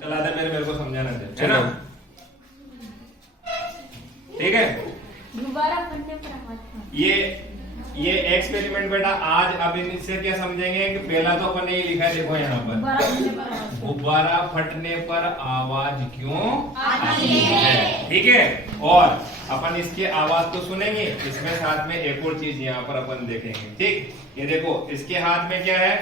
चलाते मेरे को समझाना चाहिए, है ना? ठीक है। दोबारा पढ़ने पर आवाज। ये एक्सपेरिमेंट बेटा आज अब इनसे क्या समझेंगे कि पहला तो अपन ने ये लिखा है, देखो यहाँ पर गुब्बारा फटने पर आवाज क्यों आती है। ठीक है, और अपन इसकी आवाज तो सुनेंगे, इसमें साथ में एक और चीज यहाँ पर अपन देखेंगे। ठीक, ये देखो इसके हाथ में क्या है?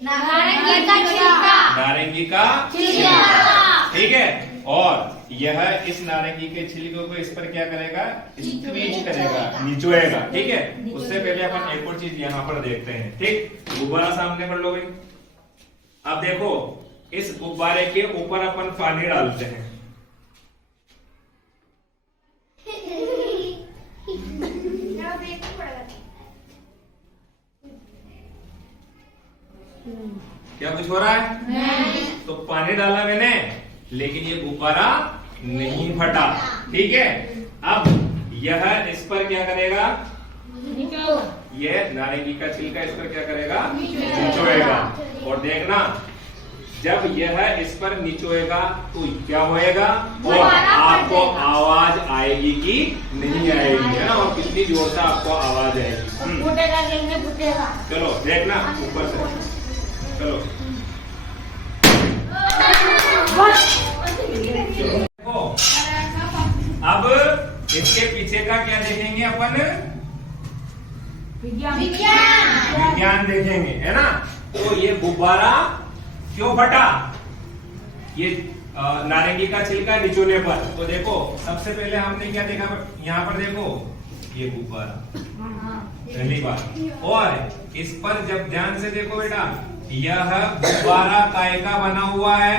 नारंगी का छिलका। नारंगी का छिलका। ठीक है, और यह इस नारंगी के छिलके को इस पर क्या करेगा? स्क्वीज करेगा, निचोएगा। ठीक है, उससे पहले अपन एक और चीज यहाँ पर देखते हैं। ठीक, गुब्बारा सामने कर लो भाई। अब देखो इस गुब्बारे के ऊपर अपन पानी डालते हैं। क्या कुछ हो रहा है? नहीं। तो पानी डाला मैंने, लेकिन ये गुब्बारा नहीं फटा। ठीक है, अब यह इस पर क्या करेगा? ये नारंगी का छिलका इस पर क्या करेगा? निचोएगा। और देखना जब यह इस पर निचोएगा तो क्या होएगा? और आपको आवाज आएगी कि नहीं आएगी, है ना? और कितनी जोर से आपको आवाज आएगी? चलो देखना ऊपर से, चलो देखो। अब इसके पीछे का क्या देखेंगे अपन? विज्ञान देखेंगे, है ना? तो ये गुब्बारा क्यों फटा? ये नारंगी का छिलका निचोने पर। तो देखो सबसे पहले हमने क्या देखा? यहाँ पर देखो ये गुब्बारा पहली बात, और इस पर जब ध्यान से देखो बेटा, यह गुब्बारा काय का बना हुआ है?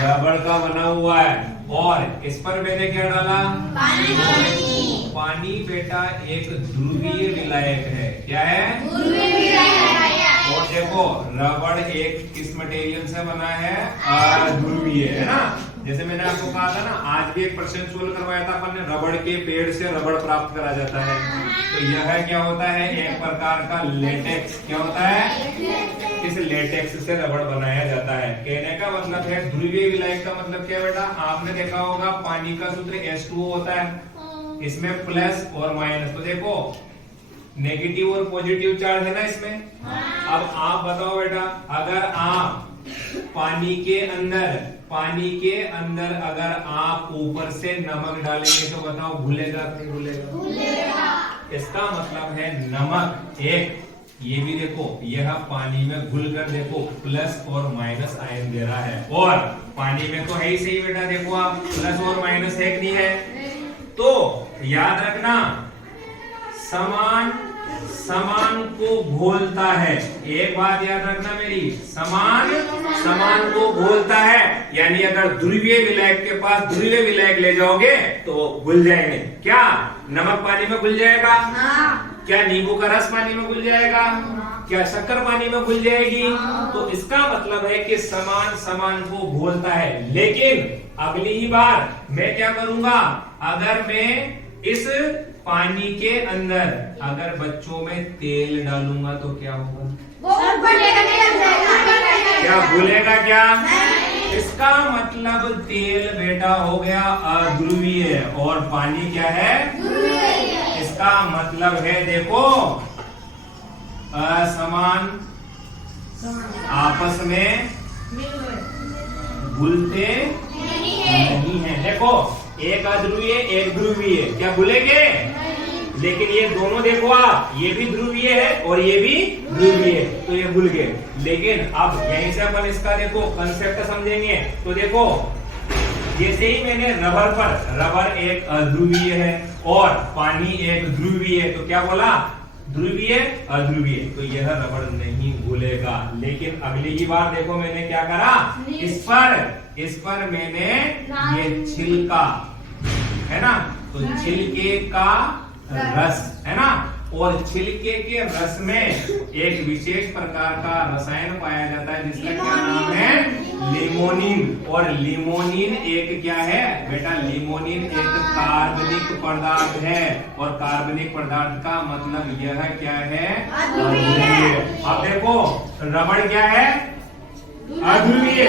रबड़ का बना हुआ है। और इस पर मैंने क्या डाला? पानी बेटा एक ध्रुवीय विलायक है। क्या है? और देखो रबड़ एक किस मटेरियल से बना है? अध्रुवीय, है ना? जैसे मैंने आपको कहा था ना, आज भी एक प्रश्न सोल्व करवाया था अपन ने, रबड़ के पेड़ से रबड़ प्राप्त करा जाता है। तो यह क्या होता है? एक प्रकार का लेटेक्स। क्या होता है? इस लेटेक्स से रबड़ बनाया जाता है। कहने का मतलब है ध्रुवीय विलायक का मतलब क्या है बेटा? आपने देखा होगा पानी का सूत्र H2O होता है, इसमें प्लस और माइनस। तो देखो नेगेटिव और पॉजिटिव चार्ज है ना इसमें। अब आप बताओ बेटा, अगर आप पानी के अंदर अगर आप ऊपर से नमक डालेंगे तो बताओ घुलेगा कि नहीं घुलेगा? इसका मतलब है नमक एक, ये भी देखो यह पानी में घुलकर देखो प्लस और माइनस आयन दे रहा है। और पानी में तो है ही सही बेटा, देखो आप प्लस और माइनस है कि नहीं है? तो याद रखना समान को घोलता है। एक बात याद रखना मेरी, समान को घोलता है। यानी अगर ध्रुवीय विलायक के पास ध्रुवीय विलायक ले जाओगे तो घुल जाएंगे। क्या नमक पानी में घुल जाएगा? क्या नींबू का रस पानी में घुल जाएगा? क्या शक्कर पानी में घुल जाएगी? तो इसका मतलब है कि समान को घोलता है। लेकिन अगली ही बार मैं क्या करूंगा? अगर मैं इस पानी के अंदर अगर बच्चों में तेल डालूंगा तो क्या होगा? क्या घुलेगा? क्या? इसका मतलब तेल बेटा हो गया अध्रुवीय और पानी क्या है? इसका मतलब है देखो असमान आपस में घुलते नहीं है। देखो एक अध्रुवीय एक ध्रुवीय, क्या घुलेंगे? लेकिन ये दोनों देखो आप, ये भी ध्रुवीय है और ये भी ध्रुवीय है, तो ये घुल गए। लेकिन अब यहीं से अपन इसका देखो कंसेप्ट समझेंगे। तो देखो जैसे ही मैंने रबर एक अध्रुवीय है और पानी एक ध्रुवीय है, तो क्या बोला? ध्रुवीय अध्रुवीय, तो यह रबड़ नहीं घुलेगा। लेकिन अगली ही बार देखो मैंने क्या करा? इस पर मैंने ये छिलका है ना, तो छिलके का रस है ना, और छिलके के रस में एक विशेष प्रकार का रसायन पाया जाता है जिसका क्या नाम है? लिमोनिन। और लिमोनिन एक क्या है बेटा? लिमोनिन एक कार्बनिक पदार्थ है, और कार्बनिक पदार्थ का मतलब यह क्या है? अध्रुवीय। अब देखो रबड़ क्या है? अध्रुवीय।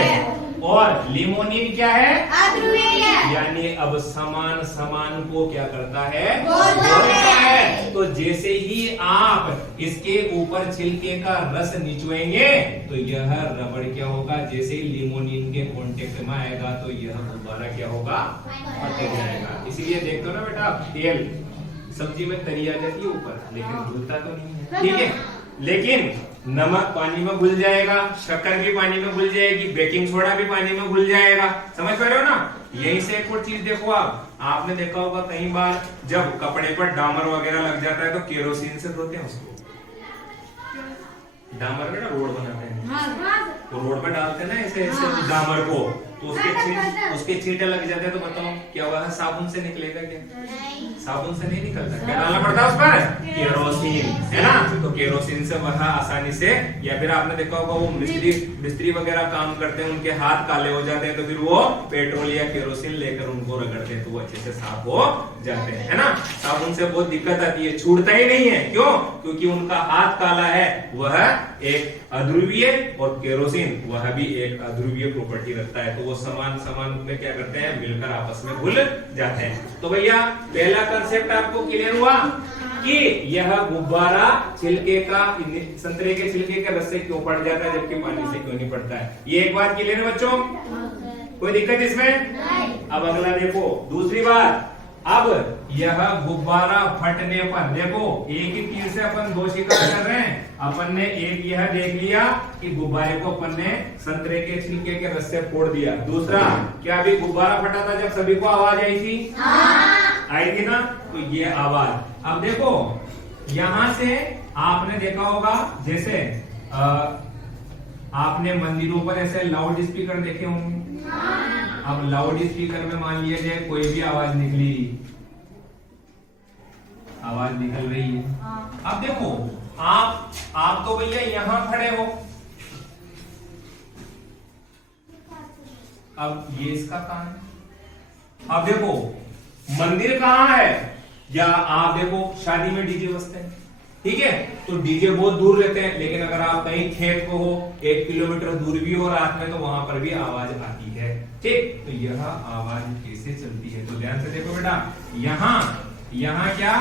और लिमोनिन क्या है? अध्रुवीय। यानी अब समान समान को क्या करता है? बोलता है। तो जैसे ही आप इसके ऊपर छिलके का रस निचोएंगे तो यह रबड़ क्या होगा? जैसे ही लिमोनिन के कांटेक्ट में आएगा तो यह गुब्बारा क्या होगा? फट जाएगा। इसीलिए देखते हो ना बेटा, तेल सब्जी में तरी आ जाती है ऊपर, लेकिन घुलता तो नहीं है, ठीक है। लेकिन नमक पानी में घुल जाएगा, शक्कर भी पानी में घुल जाएगी, बेकिंग सोडा भी पानी में घुल जाएगा। समझ पा रहे हो ना? यही से एक और चीज देखो, आपने देखा होगा कई बार जब कपड़े पर डामर वगैरह लग जाता है तो केरोसिन से धोते हैं उसको। डामर में ना रोड बनाते हैं, तो रोड पे डालते हैं ना ऐसे ऐसे डामर को, तो उसके छींटे लग जाते हैं। तो बताओ क्या हुआ? साबुन से निकलेगा क्या? साबुन से नहीं निकलता। क्या डालना पड़ता है उस पर? केरोसिन, है ना? तो केरोसिन से वह आसानी से, या फिर आपने देखा होगा वो मिस्त्री वगैरह काम करते हैं, उनके हाथ काले हो जाते हैं तो फिर वो पेट्रोल या केरोसिन लेकर उनको रगड़ते हैं तो वो अच्छे से साफ हो जाते हैं, है ना? साबुन से बहुत दिक्कत आती है, छूटता ही नहीं है। क्यों? क्योंकि उनका हाथ काला है। वह एक अध्रुवीय और केरोसिन वह भी एक अध्रुवीय प्रॉपर्टी रखता है, तो वो समान समान में क्या करते हैं? मिलकर आपस में घुल जाते हैं। तो भैया पहला कंसेप्ट आपको क्लियर हुआ कि यह गुब्बारा छिलके का, संतरे के छिलके के रस से क्यों पड़ जाता है जबकि पानी से क्यों नहीं पड़ता है। ये एक बात क्लियर है बच्चों? कोई दिक्कत इसमें? अब अगला देखो, दूसरी बात। अब यह गुब्बारा फटने पर, देखो एक ही तीर से अपन दो शिकार कर रहे हैं। अपन ने एक यह देख लिया कि गुब्बारे को अपन ने संतरे के छिलके के रस से फोड़ दिया। दूसरा, क्या अभी गुब्बारा फटा था जब सभी को आवाज आई थी? आई थी ना? तो ये आवाज। अब देखो यहां से आपने देखा होगा, जैसे आपने मंदिरों पर ऐसे लाउड स्पीकर देखे होंगे। अब लाउड स्पीकर में मान लिया जाए कोई भी आवाज निकली, आवाज निकल रही है। अब देखो आप तो भैया यहां खड़े हो, अब ये इसका कान है। अब देखो मंदिर कहाँ है? या आप देखो शादी में डीजे बजते हैं, ठीक है? तो डीजे बहुत दूर रहते हैं, लेकिन अगर आप कहीं खेत को हो 1 किलोमीटर दूर भी हो रात में तो वहां पर भी आवाज आती है, ठीक? तो यह आवाज कैसे चलती है? तो ध्यान से देखो बेटा, यहाँ क्या?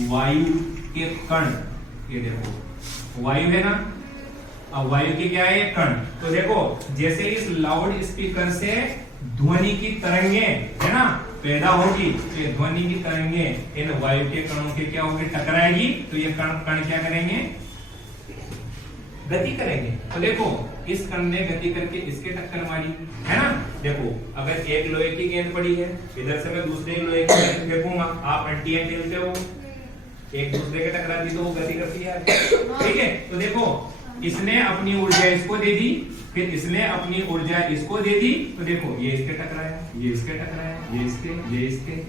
वायु के कण, ये देखो वायु है ना, अब वायु के क्या है? कण। तो देखो जैसे इस लाउड स्पीकर से ध्वनि की तरंगे, है ना, पैदा होगी, तो ये ध्वनि की तरंगे इन वायु के कणों के क्या होगी? टकराएगी। तो ये कण क्या करेंगे? गति करेंगे। तो देखो इस कण ने गति करके इसके टक्कर मारी, है ना? देखो अगर एक लोहे की गेंद पड़ी है, इधर से मैं दूसरे लोहे की गेंद फेंकूंगा, आप अंटियां खेलते हो, एक दूसरे के टकराती तो वो गति करती है, ठीक है? तो देखो इसने अपनी ऊर्जा इसको दे दी, फिर इसने अपनी ऊर्जा इसको दे दी, तो देखो ये इसके टकराया, ये इसके टकराया, ये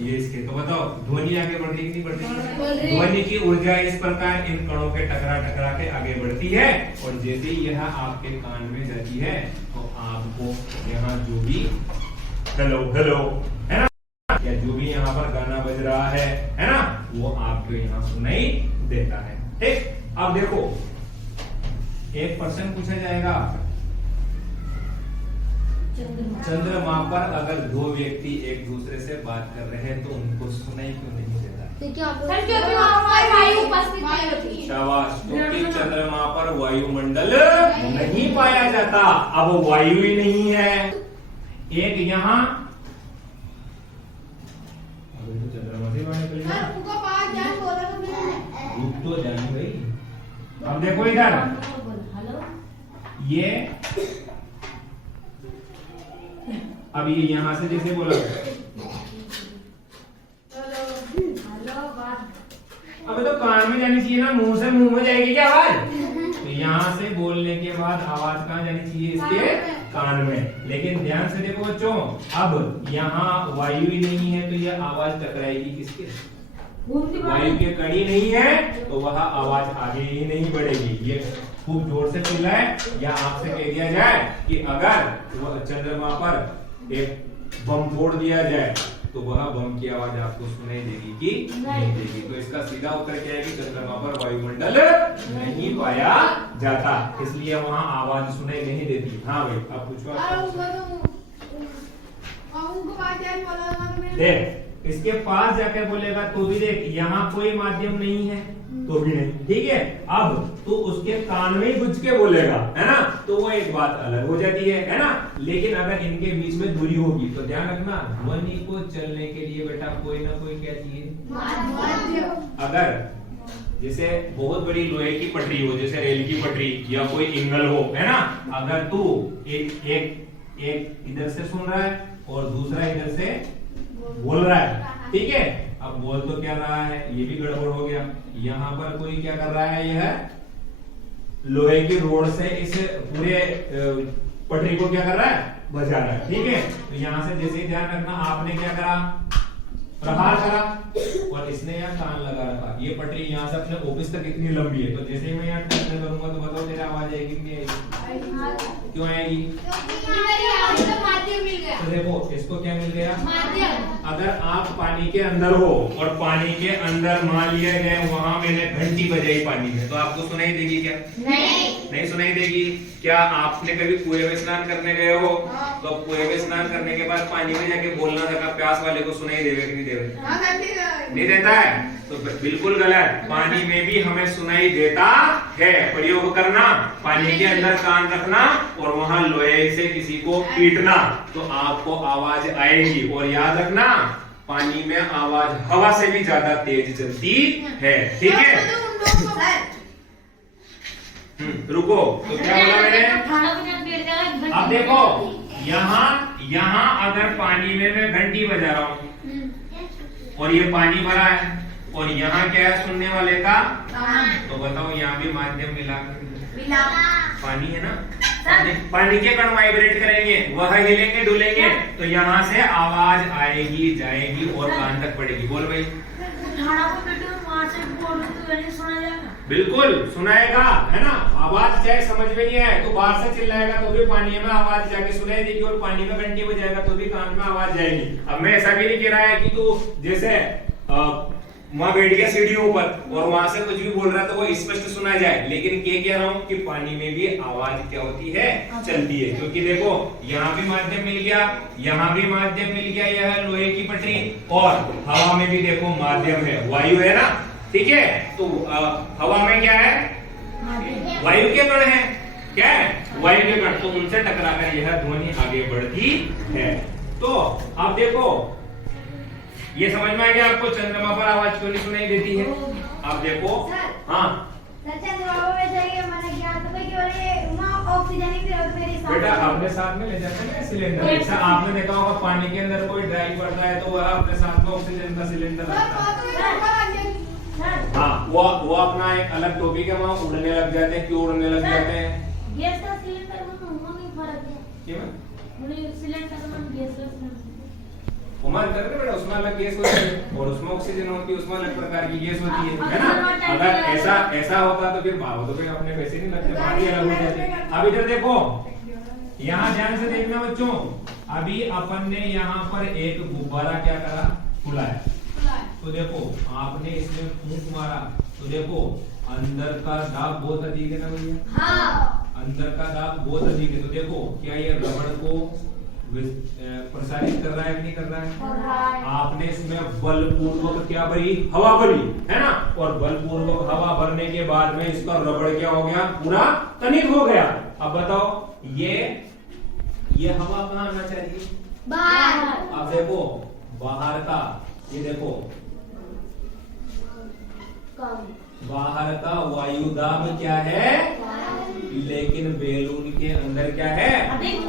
इसके। तो बताओ ध्वनि आगे बढ़ रही नहीं बढ़ रही? ध्वनि की ऊर्जा इस प्रकार इन कणों के टकरा के आगे बढ़ती है, और जैसे ही यह आपके कान में जाती है तो आपको यहाँ जो भी हेलो है ना, या जो भी यहाँ पर गाना बज रहा है ना, वो आपको यहाँ सुनाई देता है, ठीक? अब देखो एक प्रश्न पूछा जाएगा, चंद्रमा पर अगर दो व्यक्ति एक दूसरे से बात कर रहे हैं तो उनको सुनाई क्यों नहीं देता? क्योंकि वहाँ वायु उपस्थित नहीं होती। शाबाश। क्योंकि चंद्रमा पर वायुमंडल नहीं पाया जाता। अब वायु ही नहीं है। एक यहाँ चंद्रमा से बाहर निकलेगा, धूप तो जानी गई। अब देखो इधर, ये अब ये यहां से जैसे बोला, अबे तो कान में जानी चाहिए ना, मुंह से मुंह में जाएगी क्या आवाज? तो यहाँ से बोलने के बाद आवाज कहाँ जानी चाहिए? इसके कान में। लेकिन ध्यान से देखो बच्चों, अब यहाँ वायु ही नहीं है तो यह आवाज टकराएगी किसके? वायु के कड़ी नहीं है तो वह आवाज आगे ही नहीं बढ़ेगी। ये खूब जोर से चिल्लाए, या आपसे कह दिया जाए कि अगर चंद्रमा पर एक बम फोड़ दिया जाए तो वह बम की आवाज आपको सुनाई देगी कि नहीं देगी? तो इसका सीधा उत्तर क्या है कि चंद्रमा पर वायुमंडल नहीं पाया जाता, इसलिए वहां आवाज सुनाई नहीं देती। हाँ भाई, आप पूछो। देख इसके पास जाकर बोलेगा तो भी देख यहाँ कोई माध्यम नहीं है तो भी नहीं, ठीक है। अब तो उसके कान में ही गुज के बोलेगा, है ना, तो वो एक बात अलग हो जाती है ना। लेकिन अगर इनके बीच में दूरी होगी तो ध्यान रखना ध्वनि को चलने के लिए बेटा कोई ना कोई क्या चाहिए। अगर जैसे बहुत बड़ी लोहे की पटरी हो, जैसे रेल की पटरी या कोई इंगल हो, है ना, अगर तू एक इधर से सुन रहा है और दूसरा इधर से बोल रहा है, ठीक है, अब बोल तो क्या रहा है, ये भी गड़बड़ हो गया। यहाँ पर कोई क्या कर रहा है, यह लोहे की रोड से इस पूरे पटरी को क्या कर रहा है, बजा रहा है, ठीक है। तो यहाँ से जैसे ही ध्यान रखना, आपने क्या करा, प्रहार करा और इसने यहाँ कान लगा रखा। ये पटरी यहाँ से अपने ऑफिस तक इतनी लंबी है, तो जैसे ही मैं यहाँ टच करूंगा तो बताओ तेरी आवाज आएगी कि नहीं आएगी? क्यों आएगी? तो देखो इसको क्या मिल गया, माध्यम। अगर आप पानी के अंदर हो और पानी के अंदर मान लिया गया वहां मैंने घंटी बजाई पानी में, तो आपको सुनाई देगी क्या? नहीं सुनाई देगी। क्या आपने कभी कुएं में स्नान करने गए हो, तो कुएं में स्नान करने के बाद पानी में जाके बोलना था, प्यास वाले को सुनाई देगा कि नहीं देगा? नहीं देता है, तो बिल्कुल गलत। पानी में भी हमें सुनाई देता है। प्रयोग करना, पानी के अंदर कान रखना और वहां लोहे से किसी को पीटना तो आपको आवाज आएगी। और याद रखना पानी में आवाज हवा से भी ज्यादा तेज चलती है, ठीक है। रुको, तो क्या बोला मैंने? अब देखो यहाँ अगर पानी में मैं घंटी बजा रहा हूँ और ये पानी भरा है और यहाँ क्या है सुनने वाले का, तो बताओ यहाँ भी माध्यम मिला पानी है ना। पानी के कण वाइब्रेट करेंगे, वह हिलेंगे डुलेंगे तो यहाँ से आवाज आएगी जाएगी और कान तक पड़ेगी। बोल भाई। बिल्कुल सुनाएगा, है ना। आवाज चाहे समझ में नहीं आए तो बाहर से चिल्लाएगा तो भी पानी में आवाज जाके सुनाई देगी और पानी में घंटी बजाएगा तो भी कान में आवाज जाएगी। अब मैं ऐसा भी नहीं कह रहा है कि तू जैसे वहां बैठ गया सीढ़ियों ऊपर और वहां से कुछ भी बोल रहा है तो वो स्पष्ट सुना जाए, लेकिन क्या कह रहा हूँ कि पानी में भी आवाज क्या होती है, चलती है। क्योंकि देखो यहाँ भी माध्यम मिल गया, यहाँ भी माध्यम मिल गया, यह लोहे की पटरी, और हवा में भी देखो माध्यम है, वायु है ना, ठीक है। तो हवा में क्या है, वायु के कण है, क्या है, वायु के कण, तो उनसे टकराकर यह ध्वनि आगे बढ़ती है। तो आप देखो ये समझ में आ गया आपको चंद्रमा पर आवाज क्यों नहीं सुनाई देती है। आप देखो, हाँ बेटा अपने साथ में ले जाते हैं सिलेंडर। ऐसा आपने देखा होगा पानी के अंदर कोई ड्राइव कर रहा है तो वह अपने साथ में ऑक्सीजन का सिलेंडर रखता है। हाँ वो अपना एक अलग टोपी के वहाँ उड़ने लग जाते हैं। क्यों उड़ने लग जाते हैं? गैस का सिलेंडर में फर्क है। क्यों? सिलेंडर में गैस उमर कर रहे बेटा, उसमें अलग गैस होती है और उसमें ऑक्सीजन होती है, उसमें अलग प्रकार की गैस होती है ना। अगर ऐसा होता तो फिर भाव तो फिर अपने पैसे नहीं लगते, बाकी अलग हो जाते। अब इधर देखो, यहाँ ध्यान से देखना बच्चों, अभी अपन ने यहाँ पर एक गुब्बारा क्या करा, फुलाया। तो देखो आपने इसमें फूंक मारा तो देखो अंदर का दाब बहुत अधिक है ना भैया। हाँ। अंदर का दाब बहुत अधिक है। तो देखो क्या ये रबड़ को प्रसारित कर रहा है कि नहीं कर रहा है? आपने इसमें बलपूर्वक क्या भरी, हवा भरी, है ना, और बलपूर्वक हवा भरने के बाद में इसका रबड़ क्या हो गया, पूरा तनिक हो गया। अब बताओ ये हवा कहाँ आना चाहिए, बाहर। अब देखो बाहर का, ये देखो बाहर का वायु दाब क्या है, लेकिन बैलून के अंदर क्या है,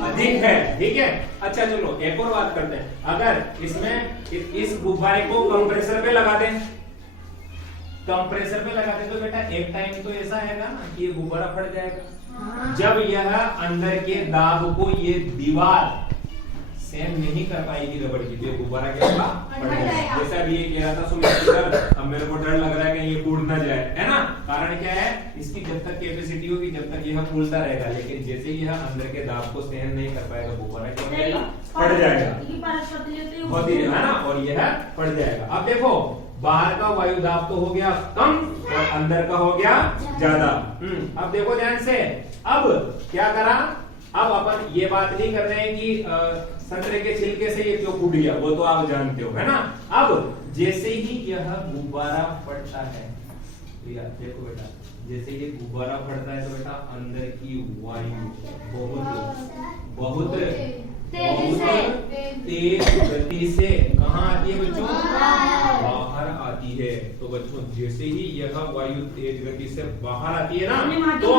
अधिक है, ठीक है। अच्छा चलो एक और बात करते हैं, अगर इसमें इस गुब्बारे को कंप्रेसर पे लगा दें, कंप्रेसर पे लगा दें तो बेटा एक टाइम तो ऐसा है ना कि ये गुब्बारा फट जाएगा। जब यह अंदर के दाब को ये दीवार सहन नहीं कर पाएगी रबड़ की, तो गुब्बारा क्या होगा, फट जाएगा। जैसा भी ये कह रहा था सुमित, अब मेरे को डर लग रहा है कि ये टूट ना जाए, है ना। कारण क्या है, इसकी जब तक कैपेसिटी होगी जब तक यह फूलता रहेगा, लेकिन जैसे ही यह अंदर के दाब को सहन नहीं कर पाएगा गुब्बारा क्या हो जाएगा, फट जाएगा, होती है ना, और यह फट जाएगा। अब देखो बाहर का वायु दाब तो हो गया कम और अंदर का हो गया ज्यादा। अब देखो ध्यान से, अब क्या करा, अब अपन ये बात नहीं कर रहे हैं कि संतरे के छिलके से ये क्यों फूट गया, वो तो आप जानते हो, है ना। अब जैसे ही यह गुब्बारा फटता है, देखो बेटा, जैसे ये गुब्बारा फटता है तो बेटा अंदर की वायु बहुत तेज गति से कहाँ आती है बच्चों, बाहर आती है। तो बच्चों जैसे ही यह वायु तेज गति से बाहर आती है ना, तो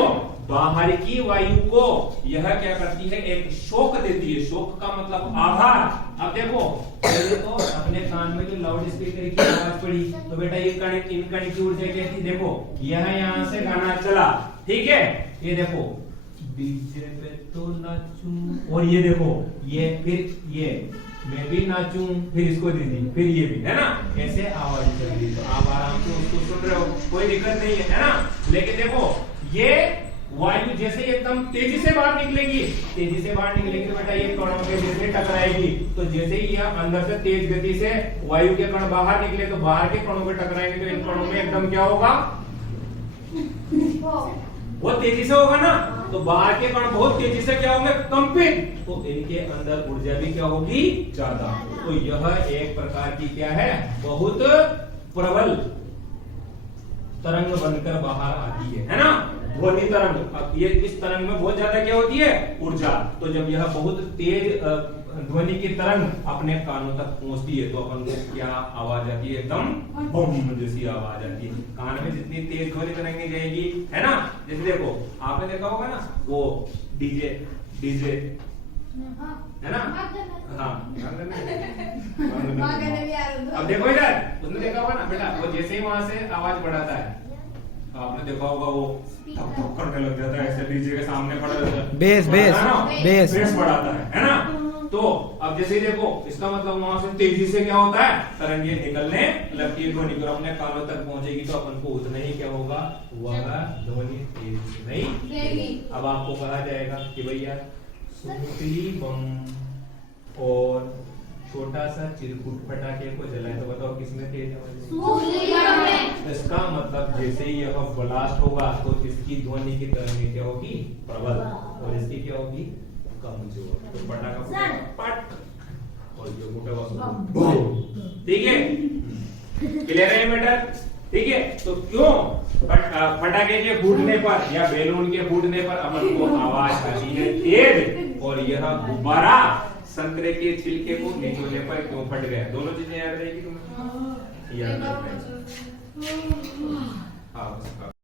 बाहर की वायु को यह क्या करती है, एक शॉक देती है। शॉक का मतलब आघात। अब देखो, पहले तो अपने कान में जो लाउड स्पीकर की आवाज पड़ी तो बेटा ये इन कण की ऊर्जा क्या थी, देखो यह यहाँ से गाना चला, ठीक है, ये देखो डीजे पे तो नाचूं, और ये देखो ये फिर ये मैं भी नाचूं, फिर इसको दे दी, फिर ये भी, है ना, ऐसे आवाज चल रही। तो आप आराम से उसको सुन रहे हो, कोई दिक्कत नहीं है ना। लेकिन देखो ये वायु जैसे एकदम तेजी से बाहर निकलेगी, तेजी से बाहर निकलेगी तो बेटा ये कणों के जैसे टकराएगी। तो जैसे ही यह अंदर से तेज गति से वायु के कण बाहर निकले तो बाहर के कणों पे टकराएंगे, तो इन कणों में एकदम क्या होगा, बहुत तेजी से होगा ना। तो बाहर के कण बहुत तेजी से क्या होंगे, कंपित, तो इनके अंदर ऊर्जा भी क्या होगी, ज्यादा। तो यह एक प्रकार की क्या है, बहुत प्रबल तरंग बनकर बाहर आती है ना, ध्वनि तरंग। अब ये इस तरंग में बहुत ज्यादा क्या होती है, ऊर्जा। तो जब यह बहुत तेज ध्वनि की तरंग अपने कानों तक पहुंचती है तो अपन को क्या आवाज आती है, एकदम बम जैसी आवाज आती है। कान में जितनी तेज ध्वनि तरंगे जाएगी, है ना, जैसे देखो आपने देखा होगा ना वो डीजे है ना, हाँ अब देखो इधर, उसने देखा होगा ना बेटा, वो जैसे ही वहां से आवाज बढ़ाता है आपने देखा होगा वो ठक ठक करने लग जाता है, ऐसे डीजे के सामने खड़ा रहता है, बेस बढ़ाता है ना। तो अब जैसे देखो इसका मतलब वहां से तेजी से क्या होता है, तरंगे निकलने लगती है, ध्वनि को अपने कानों तक पहुंचेगी तो अपन को उतना ही क्या होगा, वह ध्वनि तेज नहीं। अब आपको कहा जाएगा कि भैया सुतली बम और छोटा सा चिरकुट पटाखे को जलाए तो बताओ किसमें तेज आवाज। इसका मतलब जैसे ही यह ब्लास्ट होगा तो इसकी ध्वनि की तरंगे क्या होगी, प्रबल, और इसकी क्या होगी, कमजोर। तो पटाखा फूटेगा पट और जो फूटेगा बूम, ठीक है, क्लियर है बेटा, ठीक है। तो क्यों पटाखे के फूटने पर या बैलून के फूटने पर अपन को आवाज आती है तेज, और यह गुब्बारा संतरे के छिलके को निचोड़ने पर क्यों फट गया। दोनों चीजें याद रहेगी तुम्हें, याद रहेगी। हाँ